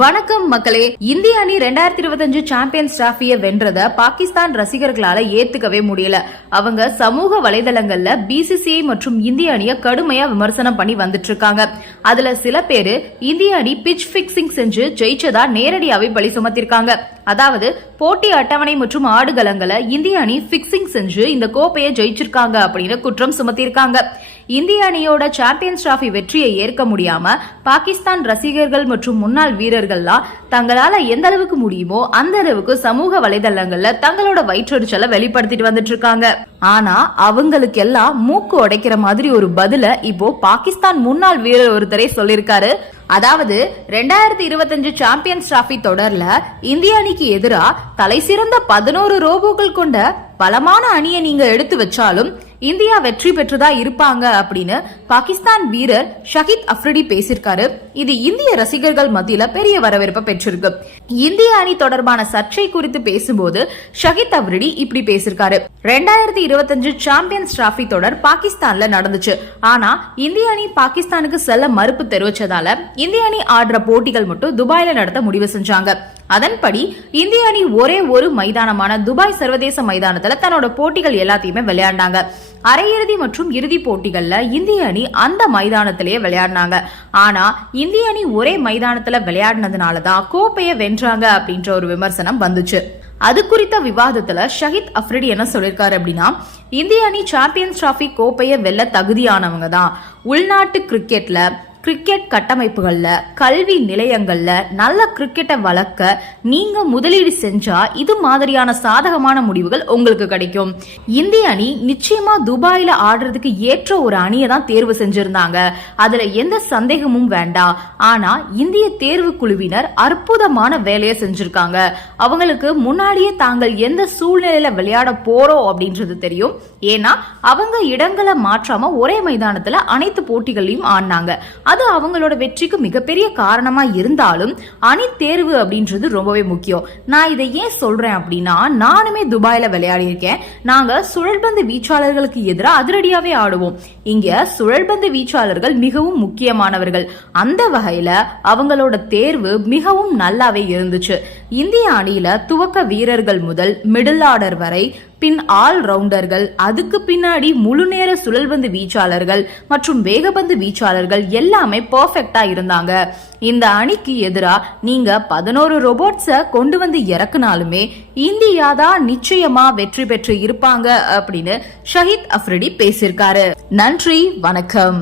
வணக்கம் மக்களே. இந்திய அணி ரெண்டாயிரத்தி இருபத்தஞ்சு சாம்பியன்ஸ் டிராஃபியை வென்றத பாகிஸ்தான் ரசிகர்களால ஏத்துக்கவே முடியல. அவங்க சமூக வலைதளங்கள்ல பிசிசிஐ மற்றும் இந்திய அணியை கடுமையா விமர்சனம் பண்ணி வந்துட்டு இருக்காங்க அதுல சில பேரு இந்திய அணி பிச் பிக்சிங் செஞ்சு ஜெயிச்சதா நேரடியாவே பலி சுமத்திருக்காங்க. அதாவது போட்டி அட்டவணை மற்றும் ஆடுகளங்களை இந்திய அணி பிக்சிங் செஞ்சு இந்த கோப்பையை ஜெயிச்சிருக்காங்க அப்படின்னு குற்றம் சுமத்திருக்காங்க. இந்திய அணியோட சாம்பியன்ஸ் டிராஃபி வெற்றியை ஏற்க முடியாம பாகிஸ்தான் ரசிகர்கள் மற்றும் முன்னாள் வீரர்கள் வீரர்கள்லாம் தங்களால எந்த அளவுக்கு முடியுமோ அந்த அளவுக்கு சமூக வலைதளங்கள்ல தங்களோட வயிற்றறிச்சலை வெளிப்படுத்திட்டு வந்துட்டு இருக்காங்க ஆனா அவங்களுக்கு எல்லாம் மூக்கு உடைக்கிற மாதிரி ஒரு பதில இப்போ பாகிஸ்தான் முன்னாள் வீரர் ஒருத்தரே சொல்லியிருக்காரு அதாவது ரெண்டாயிரத்தி இருபத்தஞ்சு சாம்பியன்ஸ் டிராஃபி தொடர்ல இந்திய அணிக்கு எதிரா தலை சிறந்த பதினோரு ரோபோக்கள் கொண்ட பலமான அணியை நீங்க எடுத்து வச்சாலும் இந்தியா வெற்றி பெற்றுதா இருப்பாங்க அப்படின்னு பாகிஸ்தான் வீரர் ஷஹித் அஃப்ரிடி பேசியிருக்காரு. இது இந்திய ரசிகர்கள் மத்தியில பெரிய வரவேற்பை பெற்றிருக்கு. இந்திய அணி தொடர்பான சர்ச்சை குறித்து பேசும்போது ஷஹித் அஃப்ரிடி இப்படி பேசியிருக்காரு. ரெண்டாயிரத்தி இருபத்தஞ்சு சாம்பியன்ஸ் டிராஃபி தொடர் பாகிஸ்தான்ல நடந்துச்சு. ஆனா இந்திய அணி பாகிஸ்தானுக்கு செல்ல மறுப்பு தெரிவிச்சதால இந்திய அணி ஆடுற போட்டிகள் மட்டும் துபாயில நடத்த முடிவு செஞ்சாங்க. அதன்படி இந்திய அணி ஒரே ஒரு மைதானமான துபாய் சர்வதேச மைதானத்துல தன்னோட போட்டிகள் எல்லாத்தையுமே விளையாண்டாங்க. அரையிறுதி மற்றும் இறுதி போட்டிகள்ல இந்திய அணி அந்த மைதானத்திலேயே விளையாடினாங்க. ஆனா இந்திய அணி ஒரே மைதானத்துல விளையாடினதுனால தான் கோப்பையை வென்றாங்க அப்படின்ற ஒரு விமர்சனம் வந்துச்சு. அது குறித்த விவாதத்துல ஷஹித் அஃப்ரிடி என்ன சொல்லியிருக்காரு அப்படின்னா இந்திய அணி சாம்பியன்ஸ் டிராஃபி கோப்பையை வெல்ல தகுதியானவங்க தான் உள்நாட்டு கிரிக்கெட்ல கிரிக்கெட் கட்டமைப்புகளில் கல்வி நிலையங்களில் நல்ல கிரிக்கெட்டை வளர்க்க நீங்கள் முதலீடு செஞ்சால் இது மாதிரியான சாதகமான முடிவுகள் உங்களுக்கு கிடைக்கும். இந்திய அணி நிச்சயமாக துபாயில் ஆடுறதுக்கு ஏற்ற ஒரு அணியை தான் தேர்வு செஞ்சுருந்தாங்க. அதில் எந்த சந்தேகமும் வேண்டாம். ஆனால் இந்திய தேர்வு குழுவினர் அற்புதமான வேலையை செஞ்சிருக்காங்க. அவங்களுக்கு முன்னாடியே தாங்கள் எந்த சூழ்நிலையில் விளையாட போகிறோம் அப்படின்றது தெரியும். ஏன்னா அவங்க இடங்களை மாற்றாமல் ஒரே மைதானத்தில் அனைத்து போட்டிகளையும் ஆடினாங்க. அது அவங்களோட வெற்றிக்கு மிகப்பெரிய காரணமா இருந்தாலும் அணி தேர்வு அப்படின்றது ரொம்பவே முக்கியம். நான் இதை ஏன் சொல்றேன் அப்படின்னா நானுமே துபாயில விளையாடி இருக்கேன் நாங்க சுழல்பந்து வீச்சாளர்களுக்கு எதிராக அதிரடியாவே ஆடுவோம். இங்க சுழல்பந்து வீச்சாளர்கள் மிகவும் முக்கியமானவர்கள். அந்த வகையில அவங்களோட தேர்வு மிகவும் நல்லாவே இருந்துச்சு. இந்திய அணியில துவக்க வீரர்கள் முதல் மிடில் ஆர்டர் வரை பின் ஆல் ரவுண்டர்கள் அதுக்கு பின்னாடி முழு நேர சுழல்பந்து வீச்சாளர்கள் மற்றும் வேகபந்து வீச்சாளர்கள் எல்லாமே பர்ஃபெக்டா இருந்தாங்க. இந்த அணிக்கு எதிரா நீங்க பதினோரு ரோபோட்ஸ கொண்டு வந்து இறக்குனாலுமே இந்தியா தான் நிச்சயமா வெற்றி பெற்று இருப்பாங்க அப்படின்னு ஷஹித் அஃப்ரிடி பேசியிருக்காரு. நன்றி வணக்கம்.